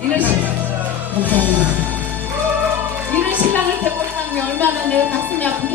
이런 신 감사합니다. 이런 신랑을 되고 나면 얼마나 내 가슴이 아픈